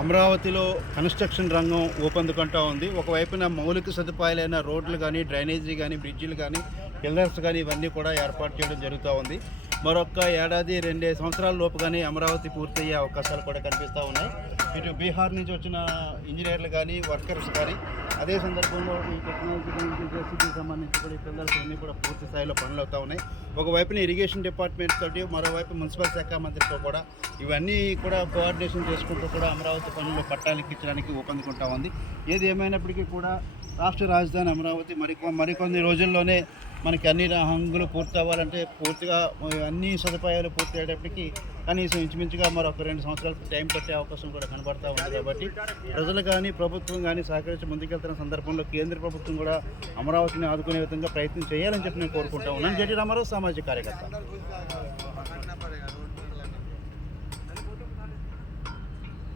అమరావతిలో కన్స్ట్రక్షన్ రంగం ఊపందుకుంటూ ఉంది. ఒకవైపున మౌలిక సదుపాయాలైన రోడ్లు కానీ, డ్రైనేజీ కానీ, బ్రిడ్జిలు కానీ, పిల్లర్స్ కానీ ఇవన్నీ కూడా ఏర్పాటు చేయడం జరుగుతూ ఉంది. మరొక ఏడాది 2 సంవత్సరాల లోపుగానే అమరావతి పూర్తయ్యే అవకాశాలు కూడా కనిపిస్తూ ఉన్నాయి. ఇటు బీహార్ నుంచి వచ్చిన ఇంజనీర్లు కానీ, వర్కర్స్ కానీ, అదే సందర్భంలో ఈ టెక్నాలజీ గురించి జేసీబీకి సంబంధించి కూడా ఈ పిల్లర్స్ అన్నీ కూడా పూర్తి స్థాయిలో పనులు అవుతూ ఉన్నాయి. ఒకవైపున ఇరిగేషన్ డిపార్ట్మెంట్ తోటి, మరోవైపు మున్సిపల్ శాఖ మంత్రితో కూడా ఇవన్నీ కూడా కోఆర్డినేషన్ చేసుకుంటూ కూడా అమరావతి పనులు పట్టాలెక్కించడానికి ఊపందుకుంటా ఉంది. ఏది ఏమైనప్పటికీ కూడా రాష్ట్ర రాజధాని అమరావతి మరికొన్ని రోజుల్లోనే మనకి అన్ని హంగులు పూర్తి అవ్వాలంటే పూర్తిగా అన్ని సదుపాయాలు పూర్తి అయ్యేటప్పటికి కనీసం ఇంచుమించుగా మరొక 2 సంవత్సరాలు టైం పట్టే అవకాశం కూడా కనబడతా ఉంది. కాబట్టి ప్రజలు కానీ, ప్రభుత్వం కానీ సహకరించి ముందుకెళ్తున్న సందర్భంలో కేంద్ర ప్రభుత్వం కూడా అమరావతిని ఆదుకునే విధంగా ప్రయత్నం చేయాలని చెప్పి నేను కోరుకుంటా ఉన్నాను. జెటి రామారావు, సామాజిక కార్యకర్త.